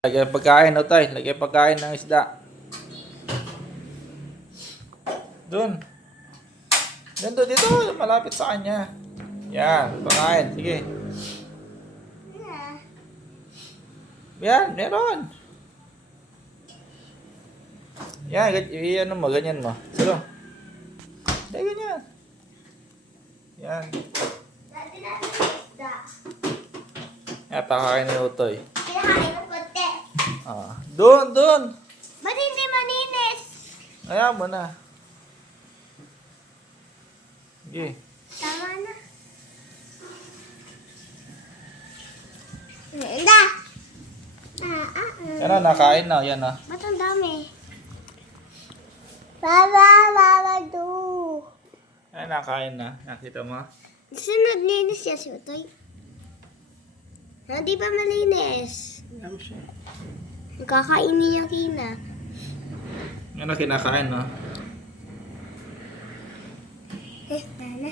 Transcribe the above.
Lagyan pagkain, o tay. Lagyan pagkain ng isda. Doon. Doon, dito. Malapit sa kanya. Yan, pagkain. Sige. Yan, meron. Yan, ano mo, ganyan mo. Salo. Dahil ganyan. Yan. Yan, pakain ni Utoy. Doon. Ba't hindi malinis? Ayaw mo na. Sige. Tama na. Hindi. Yan na, nakain na. Yan na. Ba't ang dami? Baba, do. Yan, nakain na. Nakita mo? Gusto naglinis siya si Utoy. Hindi pa malinis. Yan siya. Kakainin yung kina. Yan na, kinakain, no? Nana.